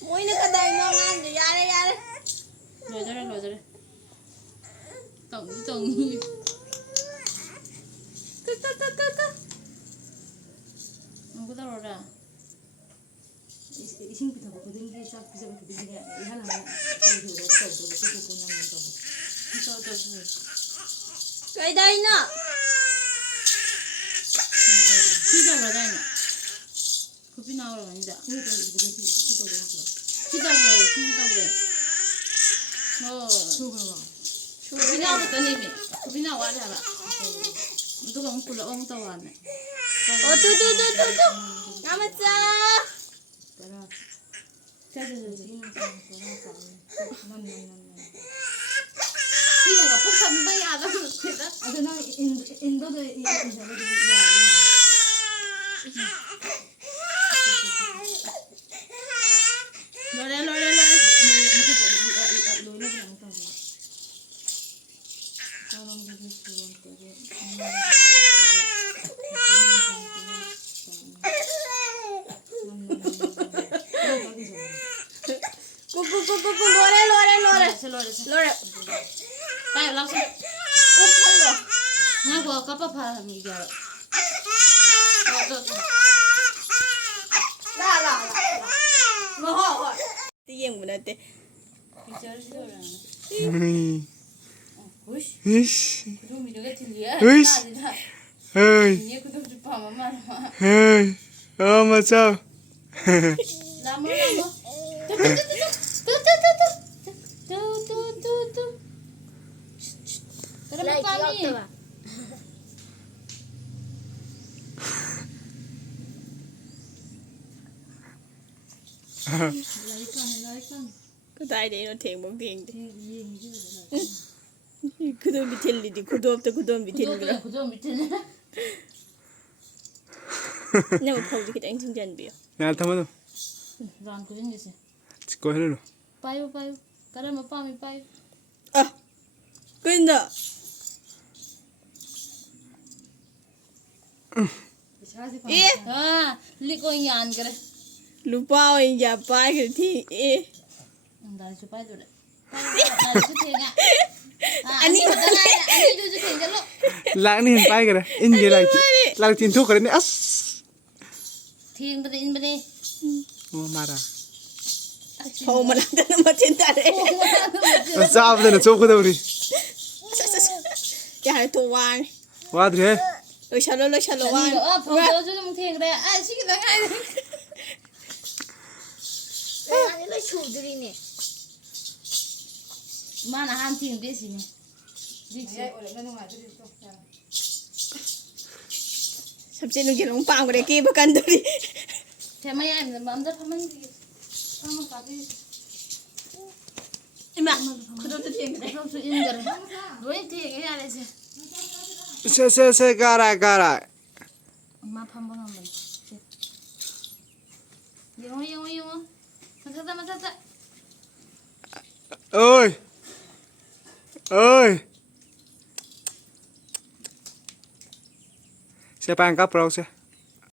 Mỗi nước ở đây ngon ăn thì ra đây. Rồi ra đây. Tổng Không có đâu ra. 이신 부터 먹고 등기 싹 부서부터 등기 하나 Cái đây nữa. Khi đâu ra đây nè. Có biết nào rồi nhỉ? Khi đâu rồi. Khi nào được cái này mẹ? Khi nào ăn hả? Tôi không phụ ông tao ăn này. Tu. Namaste. Khi nào phúc thầm bay à đâu được thế đó. 나 인도도 Lore. Tay lau xem. Úp thân rồi. Ngay vừa có bắp hà mì giờ. Là. Mà họ. Tí yên của nó tê. Ish. Kudum itu kan dia. Ish. Hey. Ini kudum jumpa mama. Hey. Oh, macam. Lama. Tuh. Kenapa kami? Larikan. Cái tay đấy nó thiền bóng thiền. Kudum bitin đi, kudum bitin rồi. Kudum bitin. Nhưng mà không thì anh chân biểu. Nè, thằng đâu? Ran kudum gì? Coi hết rồi. Payu. Kadang apa mi payu? Quên rồi. Liko yan kere. Lupa anh giờ bay cái thì Dari supaya tu deh. Dari situ ya. Ani tu je lo. Lại đi bay cái này. In gì lại tiền thuốc cái này as. Thieng beri. Oh, marah. Thôi mà làm nó mà trên ta đấy. Sao bây giờ nó chụp cái đâu đi? Cái này tôi quan. Quá thế. Rồi sao nó quan. Phong đâu chứ không thieng đây. Ai xí cái ngay. Anh lấy chủ đi nè. Mana han thieng đi sini. Sắp xếp nó chỉ lông pang của đây kia bukan tu đi. Thế mấy em mà rất thầm anh. Kamu tapi. Ima, kudum tu thiền cái Không sự in rồi. Đối thieng cái này là Se cara. Ma pam bang mình. Yung. Mata. Oi. Siapa yang kaprok sih?